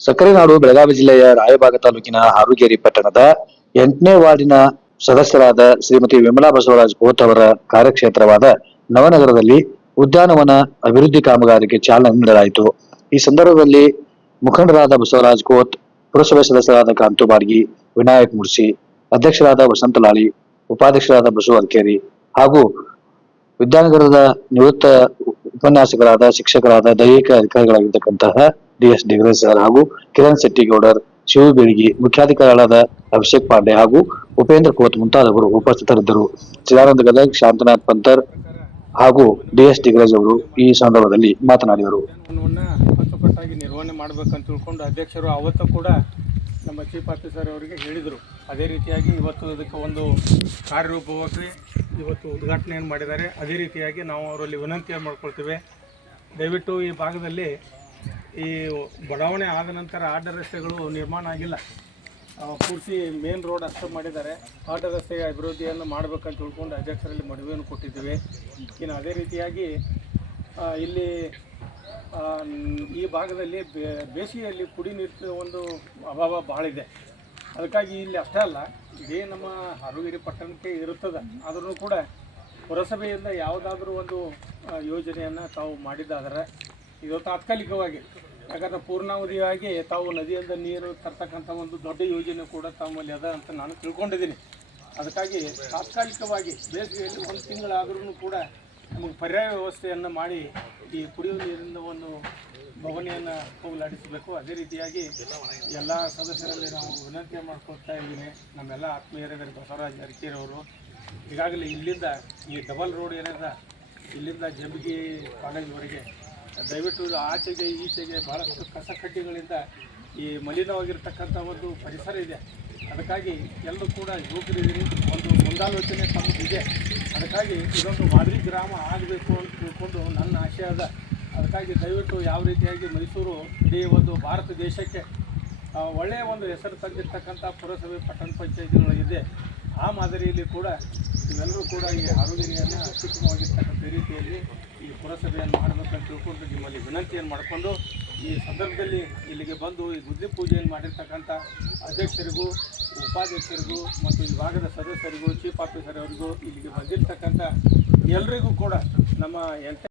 ಸಕ್ಕರೆ ನಾಡು ಬೆಳಗಾವಿ ಜಿಲ್ಲೆಯ ರಾಯಬಾಗ ತಾಲೂಕಿನ ಹಾರುಗೇರಿ ಪಟ್ಟಣದ ಎಂಟನೇ ವಾರ್ಡಿನ ಸದಸ್ಯರಾದ ಶ್ರೀಮತಿ ವಿಮಲಾ ಬಸವರಾಜ್ ಕೋತ್ ಅವರ ಕಾರ್ಯಕ್ಷೇತ್ರವಾದ ನವನಗರದಲ್ಲಿ ಉದ್ಯಾನವನ ಅಭಿವೃದ್ಧಿ ಕಾಮಗಾರಿಗೆ ಚಾಲನೆ ನೀಡಲಾಯಿತು. ಈ ಸಂದರ್ಭದಲ್ಲಿ ಮುಖಂಡರಾದ ಬಸವರಾಜ್ ಕೋತ್ ಪುರಸಭೆ ಸದಸ್ಯರಾದ ಕಾಂತು ಬಾಡ್ಗಿ ವಿನಾಯಕ್ ಮುರ್ಸಿ ಅಧ್ಯಕ್ಷರಾದ ವಸಂತ ಲಾಳಿ, ಉಪಾಧ್ಯಕ್ಷರಾದ ಬಸವ ಅರ್ಕೇರಿ ಹಾಗೂ ವಿದ್ಯಾನಗರದ ನಿವೃತ್ತ ಉಪನ್ಯಾಸಕರಾದ ಶಿಕ್ಷಕರಾದ ದೈಹಿಕ ಅಧಿಕಾರಿಗಳಾಗಿರ್ತಕ್ಕಂತಹ ಡಿ ಎಸ್ ಡಿಗ್ರೇಸ್ ಸರ್ ಹಾಗೂ ಕಿರಣ್ ಶೆಟ್ಟಿಗೌಡರ್, ಶಿವ ಬೆಳಗಿ, ಮುಖ್ಯಾಧಿಕಾರಿಗಳಾದ ಅಭಿಷೇಕ್ ಪಾಂಡೆ ಹಾಗೂ ಉಪೇಂದ್ರ ಕೋತ್ ಮುಂತಾದವರು ಉಪಸ್ಥಿತರಿದ್ದರು. ಚಿದಾನಂದ ಗದಗ್ ಶಾಂತನಾಥ್ ಪಂತರ್ ಹಾಗೂ ಡಿಎಸ್ ಎಸ್ ಡಿಗ್ರೇಸ್ ಅವರು ಈ ಸಂದರ್ಭದಲ್ಲಿ ಮಾತನಾಡಿದರು. ನಿರ್ವಹಣೆ ಮಾಡಬೇಕಂತ ತಿಳ್ಕೊಂಡು ಅಧ್ಯಕ್ಷರು ಅವತ್ತು ಕೂಡ ನಮ್ಮ ಚೀಫ್ ಆಫೀಸರ್ ಅವರಿಗೆ ಹೇಳಿದರು. ಅದೇ ರೀತಿಯಾಗಿ ಇವತ್ತು ಇದಕ್ಕೆ ಒಂದು ಕಾರ್ಯರೂಪವಾಗಿ ಇವತ್ತು ಉದ್ಘಾಟನೆಯನ್ನು ಮಾಡಿದ್ದಾರೆ. ಅದೇ ರೀತಿಯಾಗಿ ನಾವು ಅವರಲ್ಲಿ ವಿನಂತಿಯನ್ನು ಮಾಡ್ಕೊಳ್ತೇವೆ. ದಯವಿಟ್ಟು ಈ ಭಾಗದಲ್ಲಿ ಈ ಬಡಾವಣೆ ಆದ ನಂತರ ಅಡ್ಡ ರಸ್ತೆಗಳು ನಿರ್ಮಾಣ ಆಗಿಲ್ಲ. ಪೂರ್ತಿ ಮೇನ್ ರೋಡ್ ಅಷ್ಟೇ ಮಾಡಿದ್ದಾರೆ. ಅಡ್ಡ ರಸ್ತೆಯ ಅಭಿವೃದ್ಧಿಯನ್ನು ಮಾಡಬೇಕಂತ ತಿಳ್ಕೊಂಡು ಅಧ್ಯಕ್ಷರಲ್ಲಿ ಮನವಿಯನ್ನು ಕೊಟ್ಟಿದ್ದೀವಿ. ಇನ್ನು ಅದೇ ರೀತಿಯಾಗಿ ಇಲ್ಲಿ ಈ ಭಾಗದಲ್ಲಿ ಬೇಸಿಗೆಯಲ್ಲಿ ಕುಡಿ ನೀರಿನ ಒಂದು ಅಭಾವ ಭಾಳ ಇದೆ. ಅದಕ್ಕಾಗಿ ಇಲ್ಲಿ ಅಷ್ಟೇ ಅಲ್ಲ, ಇದೇ ನಮ್ಮ ಹಾರುಗಿರಿ ಪಟ್ಟಣಕ್ಕೆ ಇರುತ್ತದೆ. ಆದರೂ ಕೂಡ ಪುರಸಭೆಯಿಂದ ಯಾವುದಾದ್ರೂ ಒಂದು ಯೋಜನೆಯನ್ನು ತಾವು ಮಾಡಿದ್ದಾದರೆ ಇದು ತಾತ್ಕಾಲಿಕವಾಗಿ. ಯಾಕಂದ್ರೆ ಪೂರ್ಣಾವಧಿಯಾಗಿ ತಾವು ನದಿಯಿಂದ ನೀರು ತರ್ತಕ್ಕಂಥ ಒಂದು ದೊಡ್ಡ ಯೋಜನೆ ಕೂಡ ತಮ್ಮಲ್ಲಿ ಅದ ಅಂತ ನಾನು ತಿಳ್ಕೊಂಡಿದ್ದೀನಿ. ಅದಕ್ಕಾಗಿ ತಾತ್ಕಾಲಿಕವಾಗಿ ಬೇಸಿಗೆಯಲ್ಲಿ ಒಂದು ತಿಂಗಳಾದ್ರೂ ಕೂಡ ನಮಗೆ ಪರ್ಯಾಯ ವ್ಯವಸ್ಥೆಯನ್ನು ಮಾಡಿ ಈ ಕುಡಿಯುವ ನೀರಿನ ಒಂದು ಭವನೆಯನ್ನು ಹೋಗಲಾಡಿಸಬೇಕು. ಅದೇ ರೀತಿಯಾಗಿ ಎಲ್ಲ ಸದಸ್ಯರಲ್ಲಿ ನಾವು ವಿನಂತಿ ಮಾಡ್ಕೊಳ್ತಾ ಇದ್ದೀನಿ. ನಮ್ಮೆಲ್ಲ ಆತ್ಮೀಯರೇ ಬಸವರಾಜ್ ಅರಕೇರವರು ಈಗಾಗಲೇ ಇಲ್ಲಿಂದ ಈ ಡಬಲ್ ರೋಡ್ ಏನಿದೆ, ಇಲ್ಲಿಂದ ಜಂಬಗಿ ಕಾಲೇಜ್ವರೆಗೆ ದಯವಿಟ್ಟು ಆಚೆಗೆ, ಈಚೆಗೆ ಭಾಳಷ್ಟು ಕಸ ಕಡ್ಡಿಗಳಿಂದ ಈ ಮಲಿನವಾಗಿರ್ತಕ್ಕಂಥ ಒಂದು ಪರಿಸರ ಇದೆ. ಅದಕ್ಕಾಗಿ ಎಲ್ಲರೂ ಕೂಡ ಯುವಕರಿದ್ದೀರಿ ಒಂದು ಮುಂದಾಲೋಚನೆ ತಮ್ಮದಿದೆ ಅದಕ್ಕಾಗಿ ಇದೊಂದು ಮಾದರಿ ಗ್ರಾಮ ಆಗಬೇಕು ಅಂತ ತಿಳ್ಕೊಂಡು ನನ್ನ ಆಶೆ ಅದ ಅದಕ್ಕಾಗಿ ದಯವಿಟ್ಟು ಯಾವ ರೀತಿಯಾಗಿ ಮೈಸೂರು ಇಡೀ ಒಂದು ಭಾರತ ದೇಶಕ್ಕೆ ಒಳ್ಳೆಯ ಒಂದು ಹೆಸರು ತಂದಿರ್ತಕ್ಕಂಥ ಪುರಸಭೆ ಪಟ್ಟಣ ಪಂಚಾಯತಿಗಳಿದೆ ಆ ಮಾದರಿಯಲ್ಲಿ ಕೂಡ ನೀವೆಲ್ಲರೂ ಕೂಡ ಈ ಆರೋಗ್ಯವನ್ನು ಅತ್ಯುತ್ತಮವಾಗಿರ್ತಕ್ಕಂಥ ರೀತಿಯಲ್ಲಿ ಈ ಪುರಸಭೆಯನ್ನು ಮಾಡಬೇಕಂತ ತಿಳ್ಕೊಂಡು ನಿಮ್ಮಲ್ಲಿ ವಿನಂತಿಯನ್ನು ಮಾಡಿಕೊಂಡು ಈ ಸಂದರ್ಭದಲ್ಲಿ ಇಲ್ಲಿಗೆ ಬಂದು ಈ ಗುದ್ದಿ ಪೂಜೆಯನ್ನು ಮಾಡಿರ್ತಕ್ಕಂಥ ಅಧ್ಯಕ್ಷರಿಗೂ, ಉಪಾಧ್ಯಕ್ಷರಿಗೂ ಮತ್ತು ಈ ಭಾಗದ ಸದಸ್ಯರಿಗೂ, ಚೀಫ್ ಆಫೀಸರ್ ಅವರಿಗೂ ಇಲ್ಲಿಗೆ ಬಂದಿರ್ತಕ್ಕಂಥ ಎಲ್ಲರಿಗೂ ಕೂಡ ನಮ್ಮ ಎಂಟ